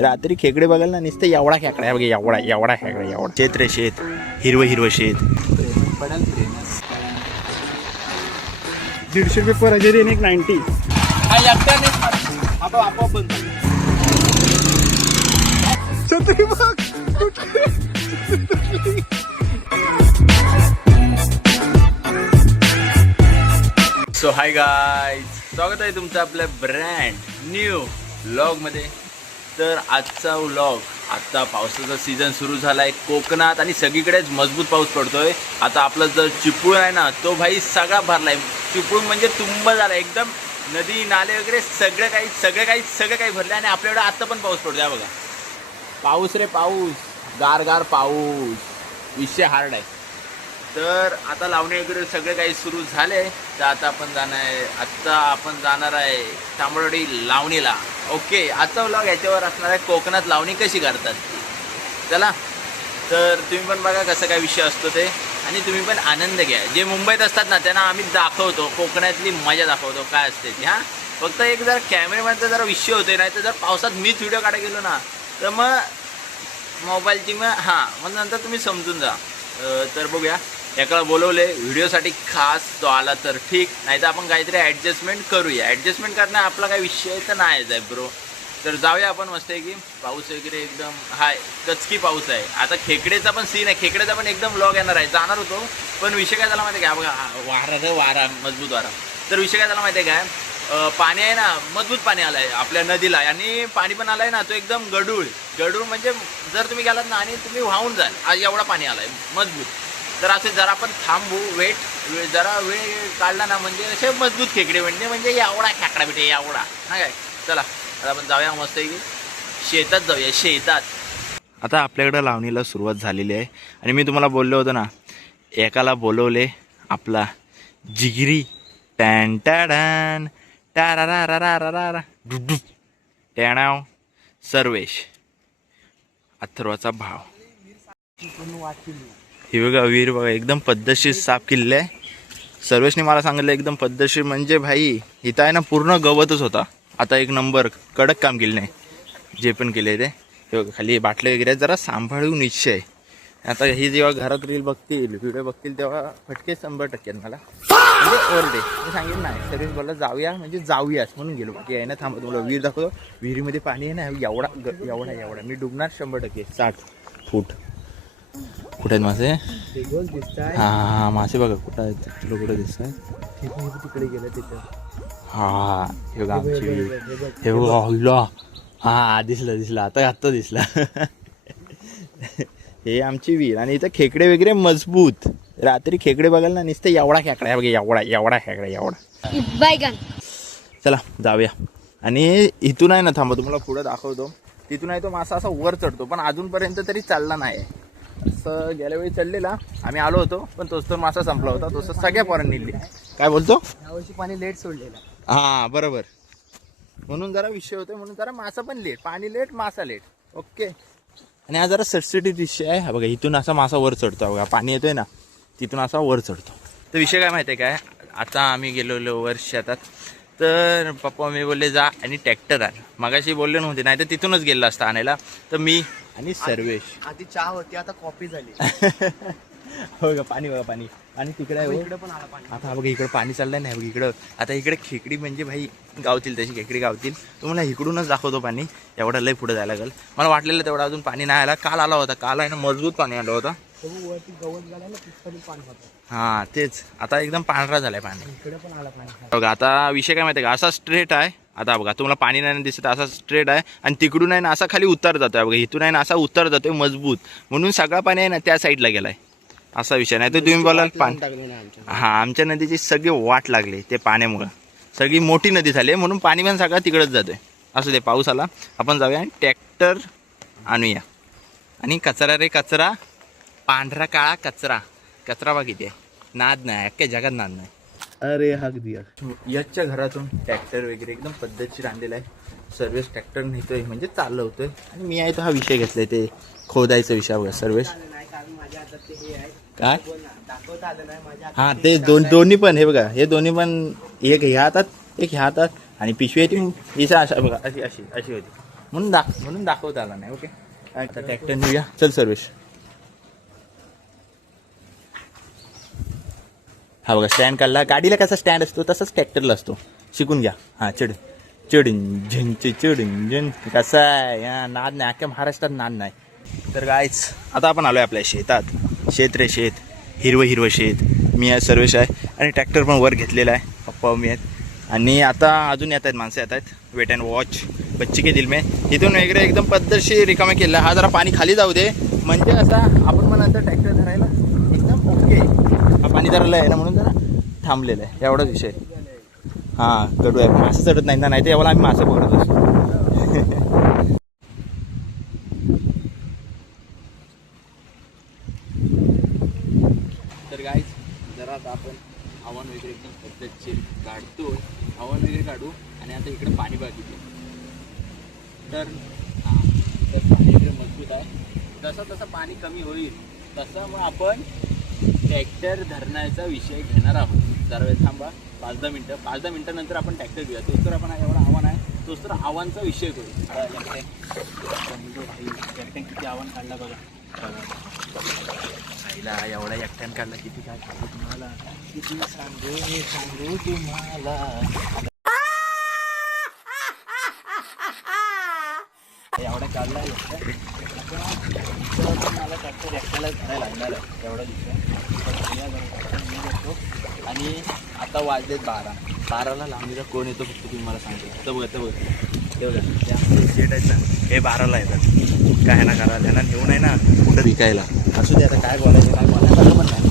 रात्री खेकडे बघायला ना नुसतं एवढा खेकडा आहे बघा, एवढा एवढा खेकडा एवढा. शेत रे शेत, हिरवं हिरवं शेत. 150 रुपये पर हजार आणि एक 90. छत्री बघ. सो हाय गाईज, स्वागत आहे तुमचं आपल्या ब्रँड न्यू व्लॉगमध्ये. तर आजचा व्लॉग, आता पावसाचा सीझन सुरू झाला आहे कोकणात आणि सगळीकडेच मजबूत पाऊस पडतोय. आता आपला जो चिपळूण आहे ना तो भाई सगळा भरला आहे. चिपळूण म्हणजे तुंब झाला एकदम, नदी नाले वगैरे सगळं काही भरलं आणि आपल्याकडे आत्ता पण पाऊस पडतोय बघा. पाऊस रे पाऊस, गार पाऊस, विषय हार्ड आहे. तर आता लावणी वगैरे सगळे काही सुरू झाले. तर आता आपण जाणार आहे तांबडवाडी लावणीला. ओके, आजचा व्लॉग याच्यावर असणार आहे कोकणात लावणी कशी करतात. चला, तर तुम्ही पण बघा कसं काय विषय असतो ते, आणि तुम्ही पण आनंद घ्या. जे मुंबईत असतात ना त्यांना आम्ही दाखवतो, कोकणातली मजा दाखवतो काय असते ती. हां, फक्त एक जर कॅमेरामॅनचा जरा विषय होते, नाही तर जर पावसात मीच व्हिडिओ काढायला गेलो ना तर मग मोबाईलची मग नंतर तुम्ही समजून जा. तर बघूया, एकाला बोलवले व्हिडिओसाठी खास, तो आला तर ठीक, नाही तर आपण काहीतरी ॲडजस्टमेंट करूया. ॲडजस्टमेंट करणं आपला काही विषय तर नाहीच आहे ब्रो. तर जाऊया आपण मस्त आहे की पाऊस वगैरे एकदम हाय, कचकी पाऊस आहे. आता खेकडेचा पण सीन आहे, खेकड्याचा पण एकदम व्लॉग येणार आहे. जाणार होतो पण विषय काय झाला माहिती आहे का, बघा वारा मजबूत वारा. तर विषय काय झाला माहिती आहे काय, पाणी आहे ना, मजबूत पाणी आलं आहे आपल्या नदीला, आणि पाणी पण आलं आहे ना तो एकदम गडूळ म्हणजे जर तुम्ही गेलात ना आणि तुम्ही वाहून जाल, आज एवढा पाणी आलं आहे मजबूत. तर असे जरा आपण थांबू, जरा वेळ काढला ना म्हणजे असे मजबूत खेकडे म्हणजे एवढा खेकडा भेटे एवढा ना काय. चला आता आपण जाऊया मस्त की शेतात जाऊया, शेतात. आता आपल्याकडं लावणीला सुरुवात झालेली आहे आणि मी तुम्हाला बोललो होतो ना, एकाला बोलवले आपला जिगिरी टॅन टारा डुडुप टॅणाव सर्वेश, अथर्वाचा भाव. ही बघा विहीर बघा, एकदम पद्धतशीर साफ केलेलं आहे. सर्वेशने मला सांगितलं एकदम पद्धतशीर, म्हणजे भाई इथं आहे ना पूर्ण गवतच होता. आता एक नंबर कडक काम केलं नाही जे पण केले ते. हे बघा खाली बाटले वगैरे जरा सांभाळून इच्छा आहे. आता ही जेव्हा घरात रील बघतील, व्हिडिओ बघतील, तेव्हा फटके 100% मला म्हणजे ओरडे. मी सांगेन नाही, सर्वेश बोलला जाऊया म्हणजे जाऊयाच म्हणून गेलो. बाकी आहे ना, थांबा तुम्हाला विहीर दाखवतो. विहिरीमध्ये पाणी आहे ना एवढा मी डुबणार 100%, 60 फूट. कुठे आहेत मासे? हा मासे बघा कुठं आहेत, कुठे दिसत आहेत तिकडे गेलं तिथं. हा हे बघा आमची, हे बघा हा दिसलं आता दिसलं. हे आमची विहीर आणि इथं खेकडे वगैरे मजबूत. रात्री खेकडे बघायला ना नुसतं एवढा खेकडा आहे बघा, एवढा खेकडा एवढा. चला जाऊया. आणि इथून आहे ना, थांबा तुम्हाला पुढं दाखवतो. तिथून आहे तो मासा असा वर चढतो, पण अजूनपर्यंत तरी चालला नाही. असं गेल्या वेळी चढलेला, आम्ही आलो होतो पण तोच तो मासा संपला होता. तो सगळ्या पोरांनी निघली. काय बोलतो, यावर्षी पाणी लेट सोडलेलं. हा बरोबर, म्हणून जरा विषय होतो, म्हणून जरा मासा पण लेट, पाणी लेट मासा लेट. ओके, आणि हा जरा सडसडीत विषय आहे. हा बघा, इथून असा मासा वर चढतो बघा, पाणी येतोय ना तिथून असा वर चढतो. तर विषय काय माहिती आहे काय, आता आम्ही गेलेलो वर शेतात. तर पप्पा मी बोलले जा आणि ट्रॅक्टर आण. मगाशी बोलले नव्हते, नाही तर तिथूनच गेला असता आणायला. तर मी आणि सर्वेश, आधी चहा होती आता कॉफी झाली. हो का, पाणी बघा पाणी, आणि तिकडे आहे इकडे पण आला पाणी. आता बघा इकडं पाणी चाललंय नाही बघ इकडं. आता इकडे खेकडी म्हणजे भाई गावतील, तशी खेकडी गावतील. तुम्हाला इकडूनच दाखवतो पाणी. एवढं लय पुढे जायला लागेल. मला वाटलेलं तेवढं अजून पाणी नाही आला. काल आला होता, काल आहे ना मजबूत पाणी आलं होतं. वरती गवत झालं ना, तिथं पाणी होतं. हा तेच, आता एकदम पांढरा झालाय पाणी. इकडे पण आला पाणी बघा आता विषय काय माहिती आहे का, असा स्ट्रेट आहे. आता बघा तुम्हाला पाणी नाही दिसत, असा स्ट्रेट आहे आणि तिकडून आहे ना असा खाली उतार जातोय बघा, इथून आहे ना असा उतार जातोय मजबूत, म्हणून सगळा पाणी आहे ना त्या साईडला गेलाय. असा विषय नाही तर तुम्ही बोलाल पाणी. हा, आमच्या नदीची सगळी वाट लागली ते पाण्यामुळं, सगळी मोठी नदी झाली म्हणून पाणी पण सगळं तिकडंच जातोय. असं ते पाऊस आला, आपण जाऊया आणि ट्रॅक्टर आणूया. आणि कचरा रे कचरा, पांढरा काळा कचरा बघ इथे, नाद नाही अख्ख्या जगात नाद नाही. अरे हाक दिया. याच्या घरातून ट्रॅक्टर वगैरे एकदम पद्धतशीर आणलेला आहे. सर्वेश ट्रॅक्टर नेतोय म्हणजे चालवतोय, आणि मी आहे तो हा विषय घेतलाय ते खोदायचा विषय बघा. सर्वेश काय हा ते दोन्ही पण, हे बघा हे दोन्ही पण, एक ह्या हातात एक ह्या हातात, आणि पिशवी ती अशा बघा, अशी होती. म्हणून दाखवता आला नाही. ओके, आता ट्रॅक्टर नेऊया. चल सर्वेश. हा बघा स्टँड काढला. गाडीला कसा स्टँड असतो तसाच ट्रॅक्टरला असतो. शिकून घ्या. हा चढून कसा आहे हा नाद नाही. अख्ख्या महाराष्ट्रात नाद नाही. तर गायच आता आपण आलोय आपल्या शेतात. शेत हिरवं शेत. मी आहे, सर्वेश आहे आणि ट्रॅक्टर पण वर घेतलेला आहे. पप्पा मी आहेत आणि आता अजून येत आहेत माणसं येत आहेत. वेट अँड वॉच बच्ची के दिल में. इथून वगैरे एकदम पद्धतशीर रिकामा केला. हा जरा पाणी खाली जाऊ दे म्हणजे असा आपण पण नंतर ट्रॅक्टर धरायला एकदम ओके. हा पाणी जरा आहे ना म्हणून जरा थांबलेलं आहे. एवढाच विषय. हां कडू आहे. मासे चढत नाही ना, नाही तर एवढा आम्ही मासे पकडत असतो. तर गाईज जरा आता आपण हवन वगैरे एकदम पद्धतशीर काढतो. हवन वगैरे काढू आणि आता इकडे पाणी बघितलं तर तर पाणी इकडे मजबूत आहे. जसं पाणी कमी होईल तसं मग आपण ट्रॅक्टर धरण्याचा विषय घेणार आहोत. जरा वेळ थांबा. 5-10 मिनटं नंतर आपण ट्रॅक्टर घेऊया. तोच तर आपण एवढा आव्हान आहे. तोच तर आव्हानचा विषय करू. किती आव्हान काढला बघा. आईला एवढा एकट्यानं काढला. किती काय सांगू तुम्हाला. किती सांगू तुम्हाला. एवढा काढला मला ट्रॅक्टर एकट्याला धरायला लागणार आहे. एवढा विषय आणि आता वाजलेत 12ला लांबीला कोण येतो फक्त तुम्ही मला सांगतो. तर बघा ते बघा ते आमचे शेट आहेत ना, हे 12ला येतात. काय ना करा त्यांना नेऊन आहे ना कुठं विकायला. असू दे आता काय बोलायचं पण नाही.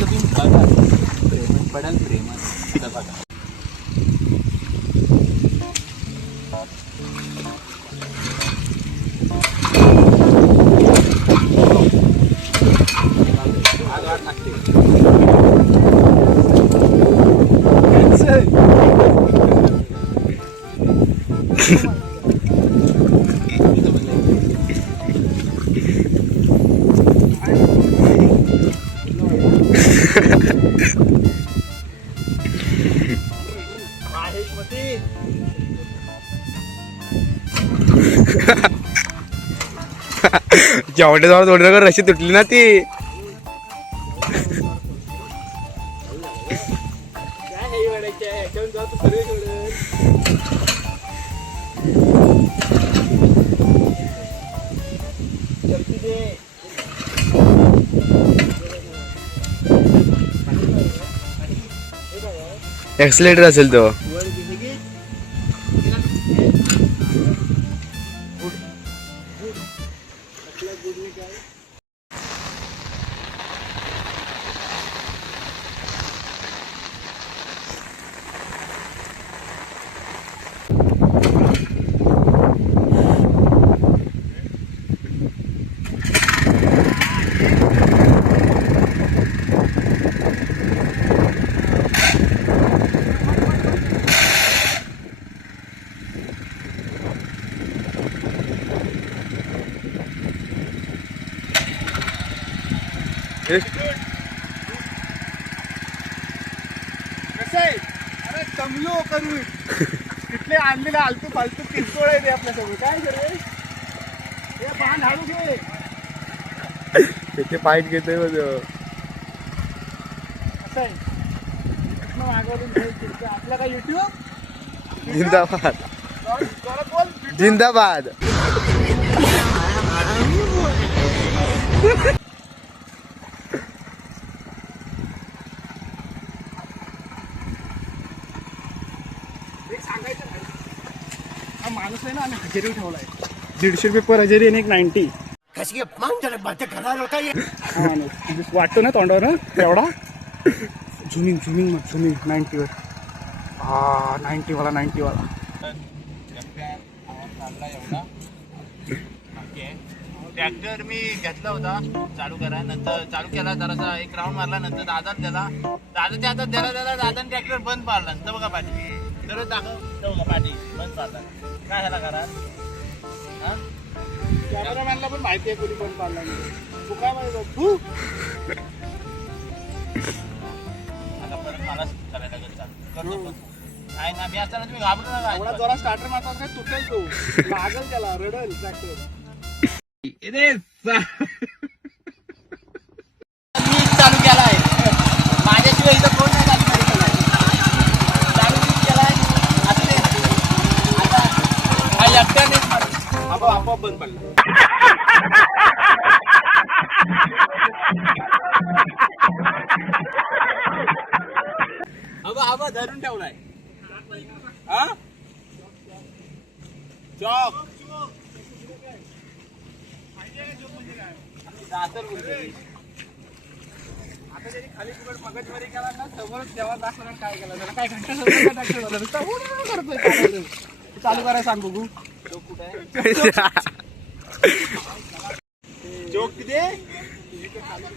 तुम्ही बघा प्रेमात पडाल. प्रेमात बघा जेवढ्या जवळ थोडी रशी तुटली ना ती. एक्सलेटर असेल तो. अरे जमलो करू तिथले आणलेले आलतू फालतू पिस्तोळ आहे ते आपल्यासोबत. काय करे हे बाण हाडू घे. त्याचे फाईट घेतोय असं आहे मागवरून आपला काय युट्यूब जिंदाबाद. जिंदाबाद. हा माणूस आहे ना आम्ही हजेरी ठेवलाय. 150 रुपये पर हजेरी आणि एक 90. वाटतो ना तोंडावर ना एवढा. झुमिंग 90 वर. हा 90 वाला. ट्रॅक्टर मी घेतला होता चालू करा. नंतर चालू केला जरासा एक राऊंड मारला. नंतर दादाच्या हातात द्यायला दादाने ट्रॅक्टर बंद पाडला. तर बघा पाठी तर दाखव. बघा पाठी बंद पाडला. काय ह्याला करा. कॅमेरामॅनला पण माहिती आहे कोणी बंद पाडला. तू काय माहिती तू आता परत मलाच करायला लागेल. चालू करतो. नाही ना, मी असताना तुम्ही घाबरू नका. एवढा जोरात स्टार्टर मारता काय तुटेल तो, लागल त्याला, रडल ट्रॅक्टर. मी चालू केलाय, माझ्याशिवाय इथं कोण नाही चालू केलाय. चालू केलाय असले आता हा एकट्यानेच मारू. आपोआप बंद पडला. हवा धरून ठेवलाय. हा चॉक आता जरी खाली फुकट मगजमारी केला ना, समोरच तेव्हा दाखवणार काय केलं त्याला. काय घंटा करतोय चालू करायला सांग बघू. चोक दे,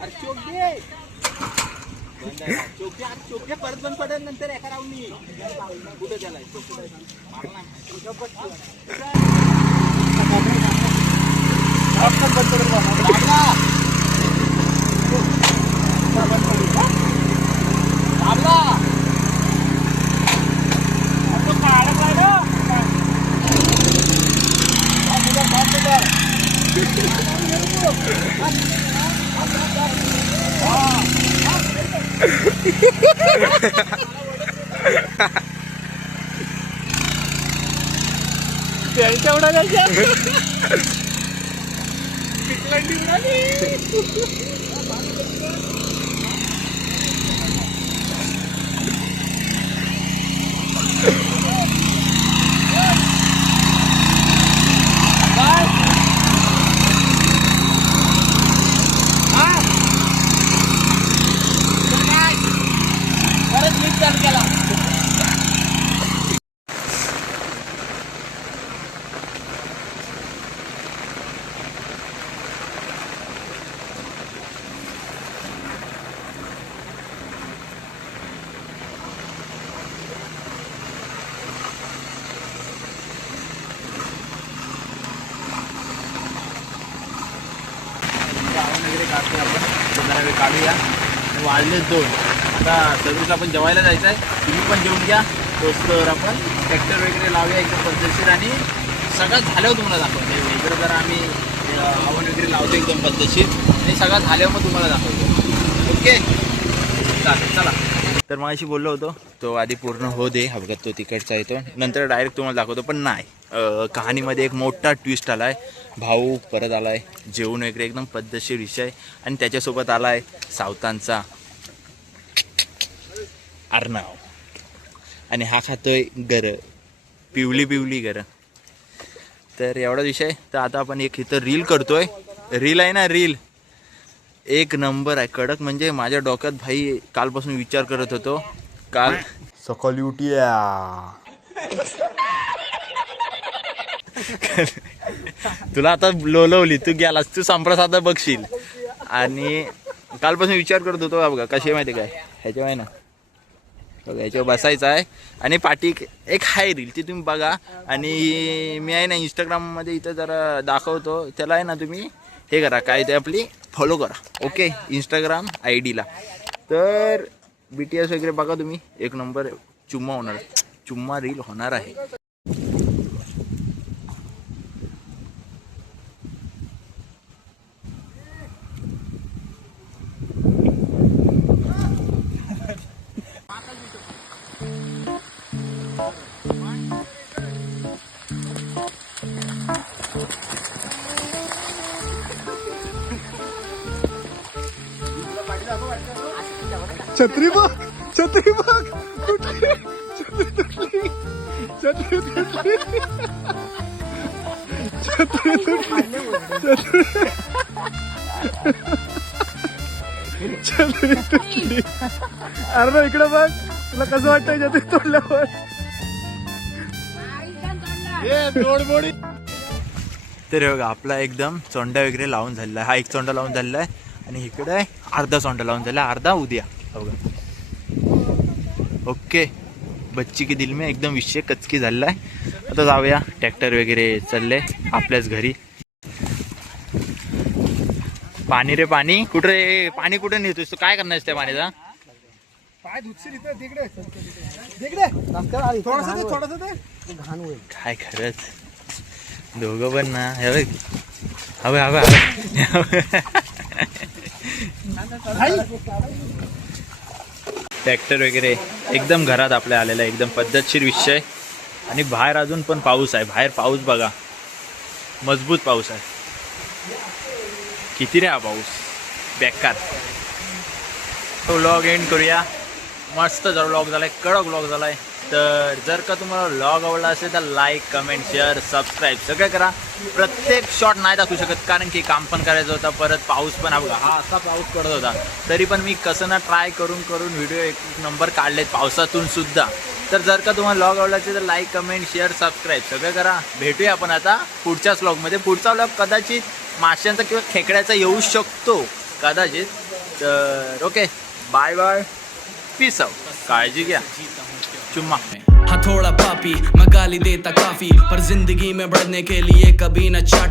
अरे चोक दे, चोक दे, चोक दे. परत बंद पडेल नंतर एका राऊंडनी. कुठे त्याला त्यांच्या उडाल्या पिकलंडी उडाली. परत मीच चालू केला. वगैरे काढतो आपण, जरा वेळ काढूया. वाढले 2. आता सर्विसला आपण जेवायला जायचं आहे. तुम्ही पण जेवून घ्या. तोच आपण ट्रॅक्टर वगैरे लावूया एकदम पद्धतशीर, आणि सगळं झाल्यावर तुम्हाला दाखवतो. इकडं जरा आम्ही आवड वगैरे लावतो एकदम पद्धतशीर, आणि सगळं झाल्यावर मग तुम्हाला दाखवतो. ओके चालेल, चला. तर मगाशी बोललो होतो तो आधी पूर्ण हो दे. हा बघा तो तिकडचा येतो, नंतर डायरेक्ट तुम्हाला दाखवतो. पण नाही, कहाणीमध्ये एक मोठा ट्विस्ट आला आहे. भाऊ परत आला आहे, जेवण वगैरे एकदम पद्धतशीर विषय, आणि त्याच्यासोबत आला आहे सावतांचा अर्नाव, आणि हा खातोय गरं, पिवली गरं. तर एवढा विषय. तर आता आपण एक इथं रील करतोय. रील आहे ना, रील एक नंबर आहे, कडक. म्हणजे माझ्या डोक्यात भाई कालपासून विचार करत होतो. काल सकाळी उठूया, तुला आता लोलवली, तू गेलास, तू संप्रस आता बघशील. आणि कालपासून विचार करत होतो. बघा कशी आहे माहिती काय, ह्याच्यावर आहे ना, बघा ह्याच्यावर बसायचं आहे, आणि पाठी एक हाय रील, ती तुम्ही बघा. आणि मी आहे ना इंस्टाग्राममध्ये इथं जरा दाखवतो, त्याला आहे ना तुम्ही हे करा, काय ते आपली फॉलो करा. ओके, इंस्टाग्राम ID ला. तर BTS वगैरे बघा तुम्ही, एक नंबर चुम्मा होणार, चुम्मा रील होणार आहे. छत्री बघ, छत्री बघ, कुठली छत्री तुटली, छत्री तुटली, छत्री तुटली, छत्री तुटली. अरे ना इकडे बघ, तुला कसं वाटतंय छत्री तोडल्यावर? तर बघा आपला एकदम चोंडा वगैरे लावून झालेला आहे. हा एक चोंडा लावून झालेला आहे, आणि इकडे अर्धा चोंडा लावून झाला, अर्धा उद्या. बघा ओके, बच्ची की दिल में एकदम विषय कचकी झालेला आहे. आता जाऊया, ट्रॅक्टर वगैरे चालले आपल्याच घरी. पाणी रे पाणी, कुठे रे पाणी, कुठे नेतोस तू? काय करणार त्या पाण्याचा? पाय धुतशील इथं तिकडे. तिकडे थोडस ते घाण होईल. काय खरंच दोघं पण ना हे बघ. हवे हवे हवे ट्रॅक्टर वगैरे एकदम घरात आपल्या आलेला आहे, एकदम पद्धतशीर विषय. आणि बाहेर अजून पण पाऊस आहे. बाहेर पाऊस बघा, मजबूत पाऊस आहे. किती रे हा पाऊस बेकार. तो व्लॉग एंड करूया. मस्त जर व्लॉग झालाय, कडक व्लॉग झालाय. तर जर का तुम्हाला व्लॉग आवडला असेल तर लाईक, कमेंट, शेअर, सबस्क्राईब सगळं करा. प्रत्येक शॉट नाही दाखवू शकत कारण की काम पण करायचं होता, परत पाऊस पण हा असा पाऊस पडत होता. तरी पण मी कसं ना ट्राय करून व्हिडिओ एक नंबर काढलेत पावसातून सुद्धा. तर जर का तुम्हाला व्लॉग आवडला असेल तर लाईक, कमेंट, शेअर, सबस्क्राईब सगळं करा. भेटूया आपण आता पुढच्याच व्लॉगमध्ये. पुढचा व्लॉग कदाचित माशांचा किंवा खेकड्याचा येऊ शकतो कदाचित. तर okay, bye bye, peace out. काळजी घ्या. चुम्मा. हाँ थोड़ा पापी मैं गाली देता काफी, पर जिंदगी में बढ़ने के लिए कभी न चाट